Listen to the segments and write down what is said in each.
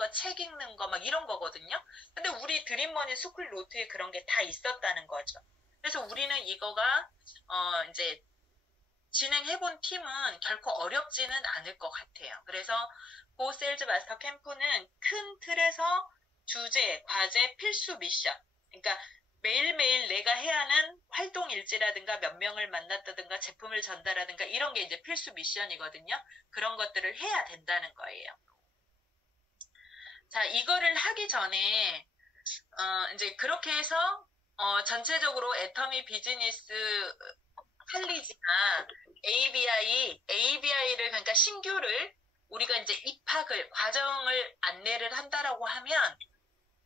거, 책 읽는 거, 막 이런 거거든요. 근데 우리 드림머니 스쿨 노트에 그런 게 다 있었다는 거죠. 그래서 우리는 이거가, 이제 진행해본 팀은 결코 어렵지는 않을 것 같아요. 그래서 고 세일즈 마스터 캠프는 큰 틀에서 주제, 과제, 필수 미션. 그러니까 매일매일 내가 해야 하는 활동 일지라든가 몇 명을 만났다든가 제품을 전달하든가 이런 게 이제 필수 미션이거든요. 그런 것들을 해야 된다는 거예요. 자, 이거를 하기 전에 이제 그렇게 해서 전체적으로 애터미 비즈니스 칼리지나 ABI를 그러니까 신규를 우리가 이제 입학을 과정을 안내를 한다라고 하면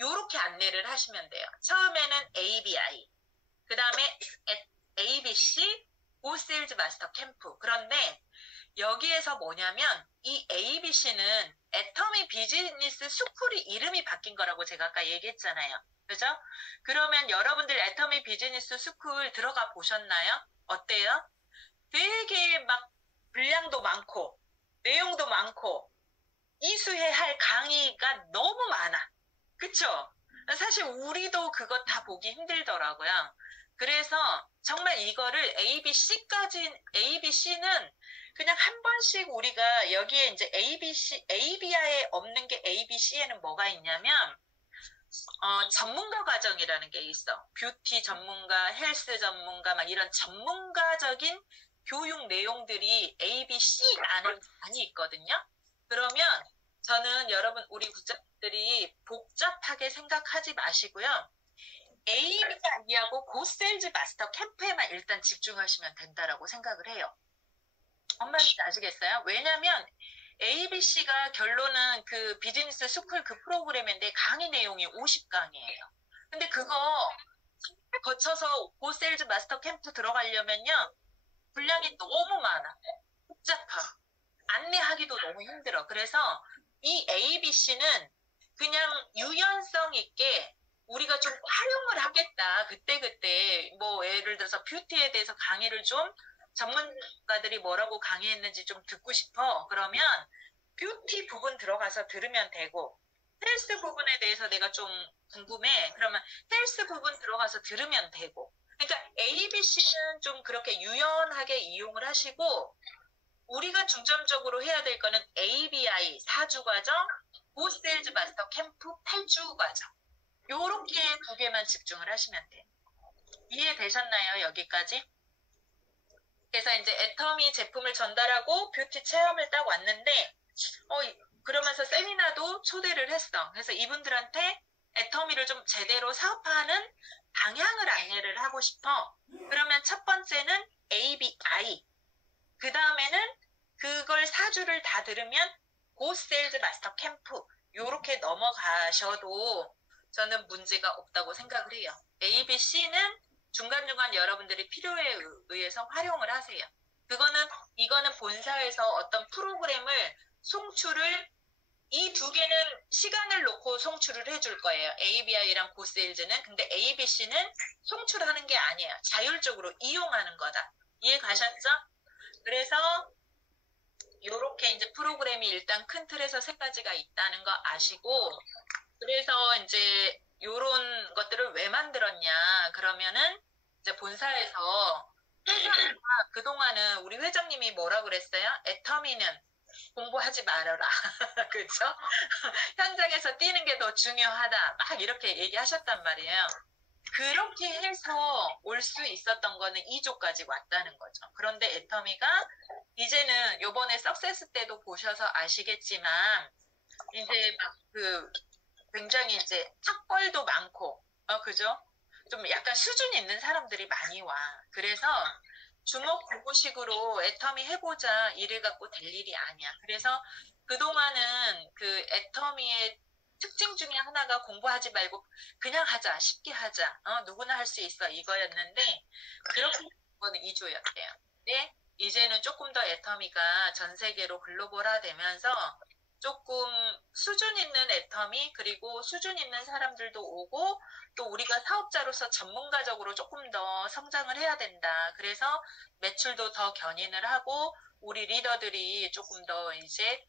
요렇게 안내를 하시면 돼요. 처음에는 ABI, 그 다음에 ABC, 고 세일즈 마스터 캠프. 그런데 여기에서 뭐냐면 이 ABC는 애터미 비즈니스 스쿨이 이름이 바뀐 거라고 제가 아까 얘기했잖아요. 그죠? 그러면 여러분들 애터미 비즈니스 스쿨 들어가 보셨나요? 어때요? 되게 막 분량도 많고 내용도 많고 이수해야 할 강의가 너무 많아. 그쵸? 사실 우리도 그거 다 보기 힘들더라고요. 그래서 정말 이거를 ABC는 그냥 한 번씩 우리가 여기에 이제 ABI에 없는 게 ABC에는 뭐가 있냐면, 전문가 과정이라는 게 있어. 뷰티 전문가, 헬스 전문가, 막 이런 전문가적인 교육 내용들이 ABC 안에 많이 있거든요. 그러면 저는 여러분, 우리 구독자들이 복잡하게 생각하지 마시고요. ABI하고 고 세일즈 마스터 캠프에만 일단 집중하시면 된다라고 생각을 해요. 뭔 말인지 아시겠어요? 왜냐면 ABC가 결론은 그 비즈니스 스쿨 그 프로그램인데 강의 내용이 50강이에요. 근데 그거 거쳐서 고 세일즈 마스터 캠프 들어가려면요. 분량이 너무 많아. 복잡하. 안내하기도 너무 힘들어. 그래서 이 ABC는 그냥 유연성 있게 우리가 좀 활용을 하겠다. 그때그때 뭐 예를 들어서 뷰티에 대해서 강의를 좀 전문가들이 뭐라고 강의했는지 좀 듣고 싶어. 그러면 뷰티 부분 들어가서 들으면 되고 헬스 부분에 대해서 내가 좀 궁금해. 그러면 헬스 부분 들어가서 들으면 되고. 그러니까 ABC는 좀 그렇게 유연하게 이용을 하시고 우리가 중점적으로 해야 될 거는 ABI 4주 과정, 고 세일즈 마스터 캠프 8주 과정. 요렇게 두 개만 집중을 하시면 돼요. 이해되셨나요? 여기까지? 그래서 이제 애터미 제품을 전달하고 뷰티 체험을 딱 왔는데 그러면서 세미나도 초대를 했어. 그래서 이분들한테 애터미를 좀 제대로 사업화하는 방향을 안내를 하고 싶어. 그러면 첫 번째는 ABI. 그 다음에는 그걸 4주를 다 들으면 고 세일즈 마스터 캠프. 요렇게 넘어가셔도 저는 문제가 없다고 생각을 해요. ABC는 중간중간 여러분들이 필요에 의해서 활용을 하세요. 이거는 본사에서 어떤 프로그램을 송출을 이 두 개는 시간을 놓고 송출을 해줄 거예요. ABI랑 고세일즈는. 근데 ABC는 송출하는 게 아니에요. 자율적으로 이용하는 거다. 이해 가셨죠? 그래서 요렇게 이제 프로그램이 일단 큰 틀에서 세 가지가 있다는 거 아시고 그래서 이제 요런 것들을 왜 만들었냐 그러면은 이제 본사에서 그동안은 우리 회장님이 뭐라 그랬어요? 애터미는 공부하지 말아라. 그렇죠? 현장에서 뛰는 게 더 중요하다. 막 이렇게 얘기하셨단 말이에요. 그렇게 해서 올 수 있었던 거는 2조까지 왔다는 거죠. 그런데 애터미가 이제는 요번에 석세스 때도 보셔서 아시겠지만 이제 막 굉장히 이제 학벌도 많고 그죠? 좀 약간 수준 있는 사람들이 많이 와. 그래서 주먹구구식으로 애터미 해보자 이래 갖고 될 일이 아니야. 그래서 그동안은 그 애터미의 특징 중에 하나가 공부하지 말고 그냥 하자, 쉽게 하자, 누구나 할 수 있어 이거였는데 그렇게 거는 2조였대요. 근데 이제는 조금 더 애터미가 전 세계로 글로벌화되면서 조금 수준 있는 애터미, 그리고 수준 있는 사람들도 오고, 또 우리가 사업자로서 전문가적으로 조금 더 성장을 해야 된다. 그래서 매출도 더 견인을 하고, 우리 리더들이 조금 더 이제,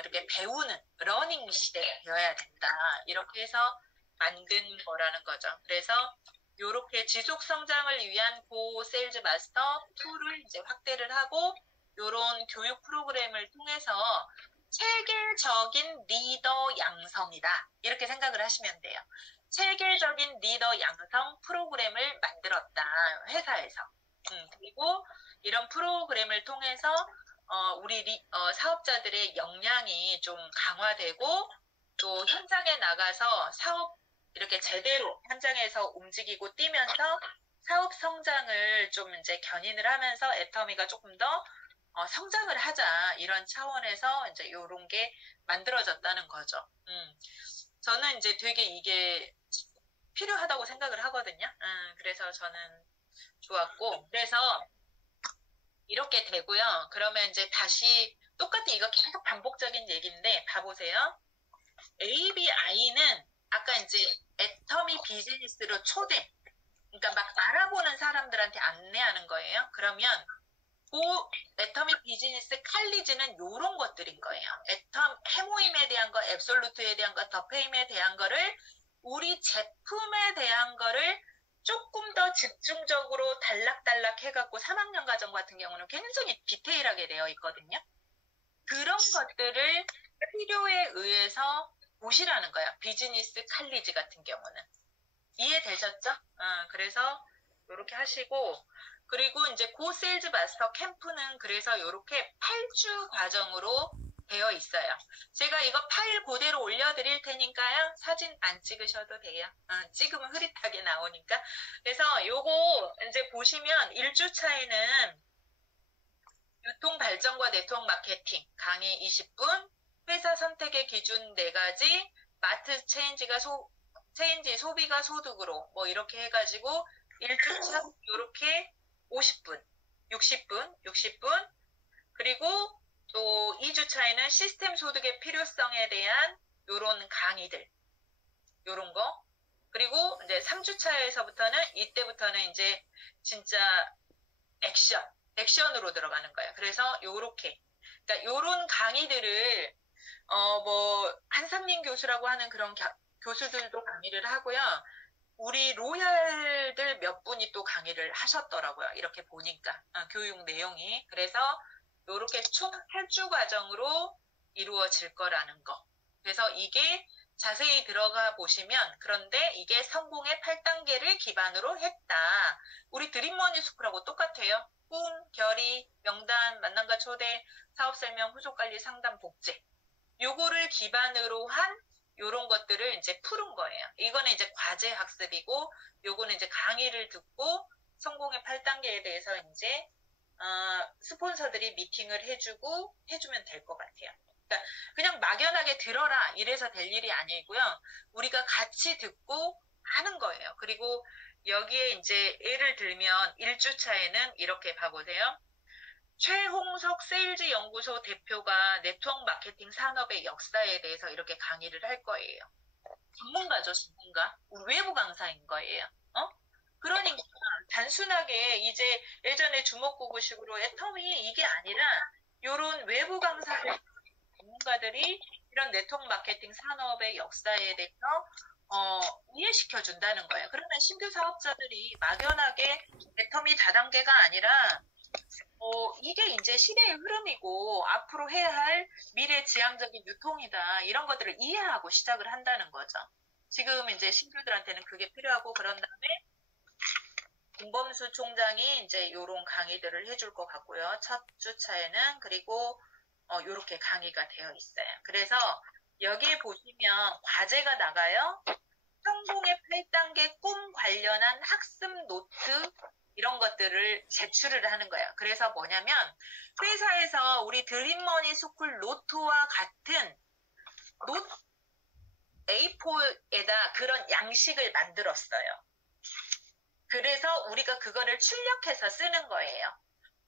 이렇게 배우는 러닝 시대여야 된다. 이렇게 해서 만든 거라는 거죠. 그래서 요렇게 지속 성장을 위한 고 세일즈 마스터 2를 이제 확대를 하고, 요런 교육 프로그램을 통해서 체계적인 리더 양성이다. 이렇게 생각을 하시면 돼요. 체계적인 리더 양성 프로그램을 만들었다. 회사에서. 그리고 이런 프로그램을 통해서 우리 사업자들의 역량이 좀 강화되고, 또 현장에 나가서 사업 이렇게 제대로 현장에서 움직이고 뛰면서 사업 성장을 좀 이제 견인을 하면서 애터미가 조금 더 성장을 하자, 이런 차원에서 이제 요런 게 만들어졌다는 거죠. 저는 이제 되게 이게 필요하다고 생각을 하거든요. 그래서 저는 좋았고, 그래서 이렇게 되고요. 그러면 이제 다시 똑같이 이거 계속 반복적인 얘기인데 봐보세요. ABI는 아까 이제 애터미 비즈니스로 초대, 그러니까 막 알아보는 사람들한테 안내하는 거예요. 그러면 애터미 비즈니스 칼리지는 요런 것들인 거예요. 해모임에 대한 거, 앱솔루트에 대한 거, 더페임에 대한 거를, 우리 제품에 대한 거를 조금 더 집중적으로 단락단락 해갖고 3학년 과정 같은 경우는 굉장히 디테일하게 되어 있거든요. 그런 것들을 필요에 의해서 보시라는 거예요. 비즈니스 칼리지 같은 경우는. 이해되셨죠? 그래서 이렇게 하시고, 그리고 이제 고 세일즈 마스터 캠프는 그래서 이렇게 8주 과정으로 되어 있어요. 제가 이거 파일 그대로 올려드릴 테니까요. 사진 안 찍으셔도 돼요. 찍으면 흐릿하게 나오니까. 그래서 요거 이제 보시면 1주차에는 유통 발전과 네트워크 마케팅 강의 20분, 회사 선택의 기준 4가지, 마트 체인지 소비가 소득으로 뭐 이렇게 해가지고 1주차 이렇게 50분, 60분, 그리고 또 2주차에는 시스템 소득의 필요성에 대한 요런 강의들, 요런 거. 그리고 이제 3주차에서부터는 이때부터는 이제 진짜 액션으로 들어가는 거예요. 그래서 요렇게, 그러니까 요런 강의들을 뭐 한상민 교수라고 하는 그런 교수들도 강의를 하고요. 우리 로얄들 몇 분이 또 강의를 하셨더라고요. 이렇게 보니까 교육 내용이. 그래서 이렇게 총 8주 과정으로 이루어질 거라는 거. 그래서 이게 자세히 들어가 보시면, 그런데 이게 성공의 8단계를 기반으로 했다. 우리 드림머니 스쿨하고 똑같아요. 꿈, 결의, 명단, 만남과 초대, 사업설명, 후속관리, 상담, 복제. 요거를 기반으로 한 요런 것들을 이제 푸른 거예요. 이거는 이제 과제 학습이고, 요거는 이제 강의를 듣고 성공의 8단계에 대해서 이제 스폰서들이 미팅을 해주면 될 것 같아요. 그러니까 그냥 막연하게 들어라 이래서 될 일이 아니고요. 우리가 같이 듣고 하는 거예요. 그리고 여기에 이제 예를 들면 1주차에는 이렇게 봐보세요. 최홍석 세일즈 연구소 대표가 네트워크 마케팅 산업의 역사에 대해서 이렇게 강의를 할 거예요. 전문가죠, 전문가. 우리 외부 강사인 거예요. 그러니까 단순하게 이제 예전에 주먹구구식으로 애터미 이게 아니라 요런 외부 강사들, 전문가들이 이런 네트워크 마케팅 산업의 역사에 대해서 이해시켜 준다는 거예요. 그러면 신규 사업자들이 막연하게 애터미 다단계가 아니라 이게 이제 시대의 흐름이고 앞으로 해야 할 미래 지향적인 유통이다. 이런 것들을 이해하고 시작을 한다는 거죠. 지금 이제 신규들한테는 그게 필요하고, 그런 다음에 김범수 총장이 이제 요런 강의들을 해줄 것 같고요. 첫 주차에는. 그리고 요렇게 강의가 되어 있어요. 그래서 여기에 보시면 과제가 나가요. 성공의 8단계 꿈 관련한 학습 노트, 이런 것들을 제출을 하는 거예요. 그래서 뭐냐면 회사에서 우리 드림머니 스쿨 노트와 같은 A4에다 그런 양식을 만들었어요. 그래서 우리가 그거를 출력해서 쓰는 거예요.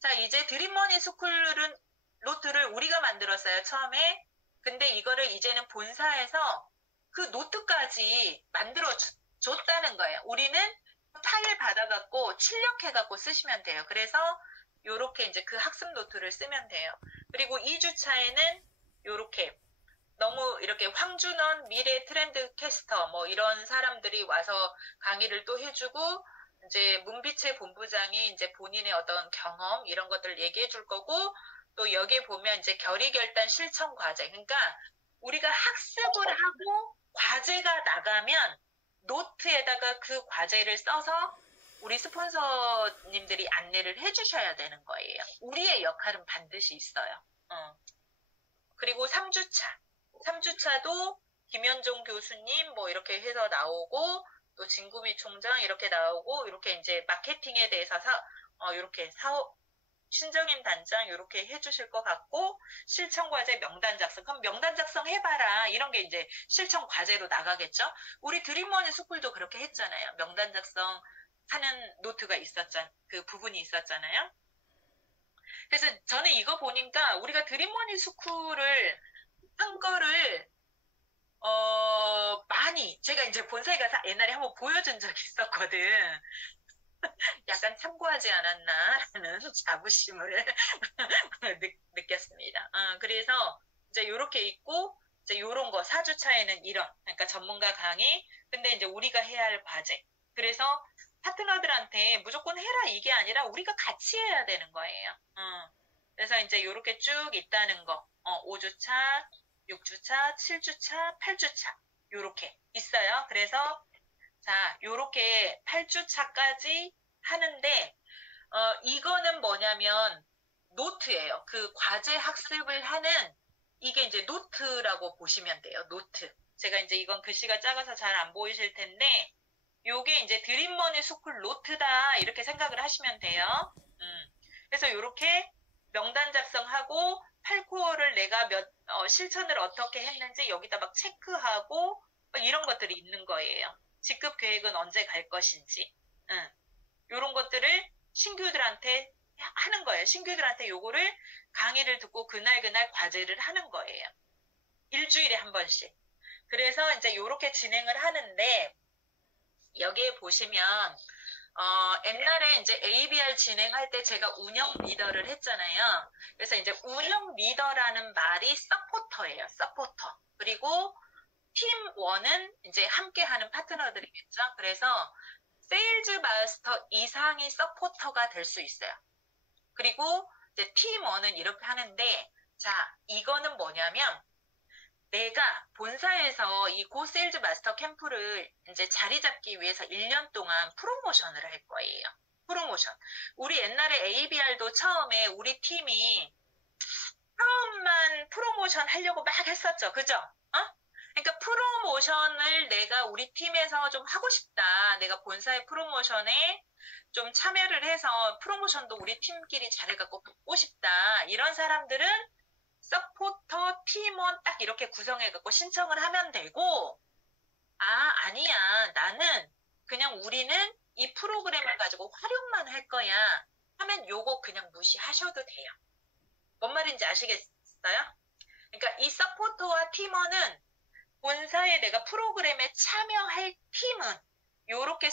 자, 이제 드림머니 스쿨은 노트를 우리가 만들었어요. 처음에 근데 이거를 이제는 본사에서 그 노트까지 만들어 줬다는 거예요. 우리는 파일 받아갖고 출력해갖고 쓰시면 돼요. 그래서 요렇게 이제 그 학습 노트를 쓰면 돼요. 그리고 2주차에는 요렇게 너무 이렇게 황준원 미래 트렌드 캐스터 뭐 이런 사람들이 와서 강의를 또 해주고 이제 문비채 본부장이 이제 본인의 어떤 경험 이런 것들을 얘기해 줄 거고 또 여기에 보면 이제 결의결단 실천 과제. 그러니까 우리가 학습을 하고 과제가 나가면 노트에다가 그 과제를 써서 우리 스폰서님들이 안내를 해주셔야 되는 거예요. 우리의 역할은 반드시 있어요. 그리고 3주차도 김현종 교수님 뭐 이렇게 해서 나오고 또 진구미 총장 이렇게 나오고 이렇게 이제 마케팅에 대해서 이렇게 사업 신정임 단장 이렇게 해주실 것 같고 실천 과제 명단 작성 그럼 명단 작성 해봐라 이런 게 이제 실천 과제로 나가겠죠. 우리 드림머니 스쿨도 그렇게 했잖아요. 명단 작성 하는 노트가 그 부분이 있었잖아요. 그래서 저는 이거 보니까 우리가 드림머니 스쿨을 한 거를 많이 제가 이제 본사에 가서 옛날에 한번 보여준 적이 있었거든. 약간 참고하지 않았나라는 자부심을 느꼈습니다. 그래서 이제 요렇게 있고 이제 요런 거 4주차에는 이런 그러니까 전문가 강의 근데 이제 우리가 해야 할 과제 그래서 파트너들한테 무조건 해라 이게 아니라 우리가 같이 해야 되는 거예요. 그래서 이제 요렇게 쭉 있다는 거 5주차 6주차 7주차 8주차 요렇게 있어요. 그래서 자, 요렇게 8주차까지 하는데, 이거는 뭐냐면, 노트예요. 그 과제 학습을 하는, 이게 이제 노트라고 보시면 돼요. 노트. 제가 이제 이건 글씨가 작아서 잘 안 보이실 텐데, 요게 이제 드림머니 스쿨 노트다. 이렇게 생각을 하시면 돼요. 그래서 요렇게 명단 작성하고, 8코어를 내가 실천을 어떻게 했는지 여기다 막 체크하고, 이런 것들이 있는 거예요. 직급 계획은 언제 갈 것인지, 요런 것들을 신규들한테 하는 거예요. 신규들한테 요거를 강의를 듣고 그날 과제를 하는 거예요. 일주일에 한 번씩. 그래서 이제 요렇게 진행을 하는데, 여기에 보시면, 옛날에 이제 ABR 진행할 때 제가 운영 리더를 했잖아요. 그래서 이제 운영 리더라는 말이 서포터예요. 서포터. 그리고 팀 1은 이제 함께 하는 파트너들이겠죠. 그래서 세일즈 마스터 이상의 서포터가 될 수 있어요. 그리고 이제 팀 1은 이렇게 하는데, 자, 이거는 뭐냐면, 내가 본사에서 이 고 세일즈 마스터 캠프를 이제 자리 잡기 위해서 1년 동안 프로모션을 할 거예요. 프로모션. 우리 옛날에 ABR도 처음에 우리 팀이 처음만 프로모션 하려고 막 했었죠. 그죠? 그러니까 프로모션을 내가 우리 팀에서 좀 하고 싶다. 내가 본사의 프로모션에 좀 참여를 해서 프로모션도 우리 팀끼리 잘해갖고 받고 싶다. 이런 사람들은 서포터 팀원 딱 이렇게 구성해갖고 신청을 하면 되고, 아니야. 나는 그냥 우리는 이 프로그램을 가지고 활용만 할 거야. 하면 요거 그냥 무시하셔도 돼요. 뭔 말인지 아시겠어요? 그러니까 이 서포터와 팀원은 본사에 내가 프로그램에 참여할 팀은 요렇게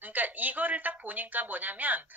그러니까 이거를 딱 보니까 뭐냐면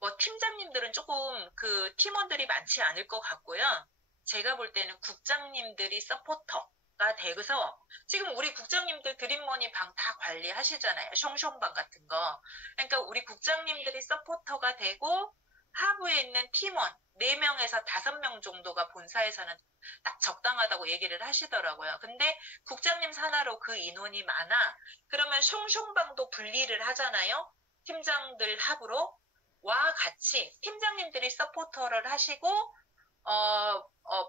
뭐 팀장님들은 조금 그 팀원들이 많지 않을 것 같고요. 제가 볼 때는 국장님들이 서포터가 되고서 지금 우리 국장님들 드림머니 방 다 관리하시잖아요. 숑숑방 같은 거. 그러니까 우리 국장님들이 서포터가 되고 하부에 있는 팀원 4명에서 5명 정도가 본사에서는 딱 적당하다고 얘기를 하시더라고요. 근데 국장님 산하로 그 인원이 많아. 그러면 숑숑방도 분리를 하잖아요. 팀장들 합으로. 와 같이 팀장님들이 서포터를 하시고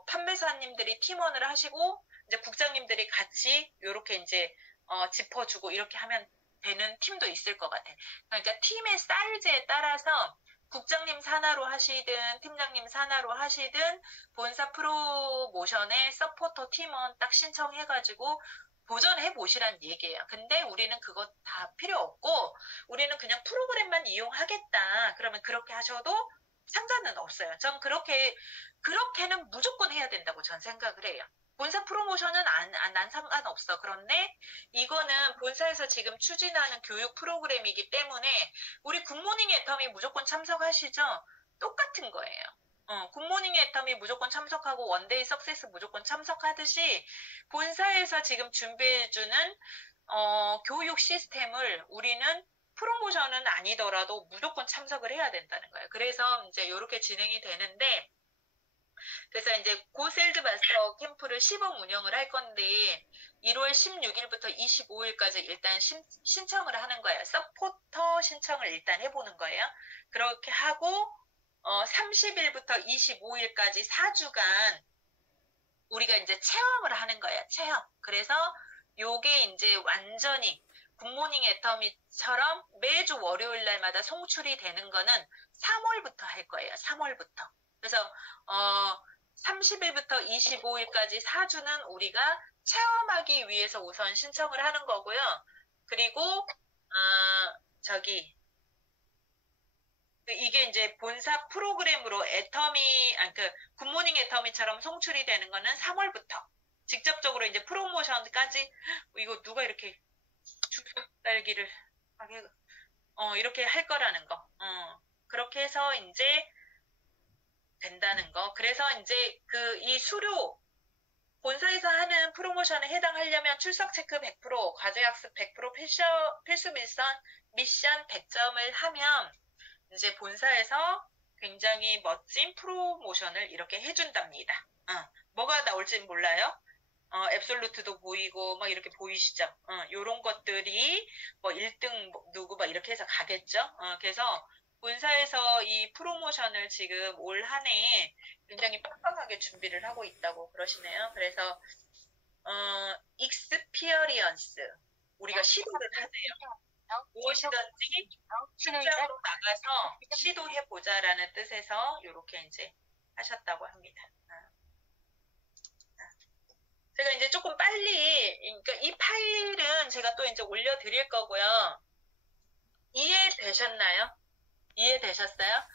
판매사님들이 팀원을 하시고 이제 국장님들이 같이 요렇게 이제 짚어주고 이렇게 하면 되는 팀도 있을 것 같아요. 그러니까 팀의 사이즈에 따라서 국장님 산하로 하시든 팀장님 산하로 하시든 본사 프로모션에 서포터 팀원 딱 신청해가지고 도전해 보시란 얘기예요. 근데 우리는 그거 다 필요 없고 우리는 그냥 프로그램만 이용하겠다. 그러면 그렇게 하셔도 상관은 없어요. 전 그렇게는 무조건 해야 된다고 전 생각을 해요. 본사 프로모션은 난 상관없어. 그런데 이거는 본사에서 지금 추진하는 교육 프로그램이기 때문에 우리 굿모닝 애터미 무조건 참석하시죠? 똑같은 거예요. 굿모닝 애터미 무조건 참석하고 원데이 석세스 무조건 참석하듯이 본사에서 지금 준비해주는 교육 시스템을 우리는 프로모션은 아니더라도 무조건 참석을 해야 된다는 거예요. 그래서 이제 이렇게 진행이 되는데, 그래서 이제 고셀드 마스터 캠프를 시범 운영을 할 건데 1월 16일부터 25일까지 일단 신청을 하는 거예요. 서포터 신청을 일단 해보는 거예요. 그렇게 하고 30일부터 25일까지 4주간 우리가 이제 체험을 하는 거예요. 체험. 그래서 요게 이제 완전히 굿모닝 애터미처럼 매주 월요일 날마다 송출이 되는 거는 3월부터 할 거예요. 3월부터. 그래서 30일부터 25일까지 4주는 우리가 체험하기 위해서 우선 신청을 하는 거고요. 그리고 이게 이제 본사 프로그램으로 굿모닝 애터미처럼 송출이 되는 거는 3월부터 직접적으로 이제 프로모션까지. 이거 누가 이렇게 딸기를 이렇게 할 거라는 거. 그렇게 해서 이제 된다는 거. 그래서 이제 이 수료 본사에서 하는 프로모션에 해당하려면 출석 체크 100%, 과제학습 100%, 필수 미션 100점을 하면 이제 본사에서 굉장히 멋진 프로모션을 이렇게 해준답니다. 뭐가 나올지 몰라요. 앱솔루트도 보이고 막 이렇게 보이시죠? 요런 것들이 뭐 1등 누구 막 이렇게 해서 가겠죠? 그래서 본사에서 이 프로모션을 지금 올 한 해 굉장히 빡빡하게 준비를 하고 있다고 그러시네요. 그래서 익스피어리언스 우리가 시도를 하세요. 무엇이든지 출장으로 나가서 시도해보자라는 뜻에서 이렇게 이제 하셨다고 합니다. 제가 이제 조금 빨리, 그러니까 이 파일은 제가 또 이제 올려드릴 거고요. 이해되셨나요? 이해되셨어요?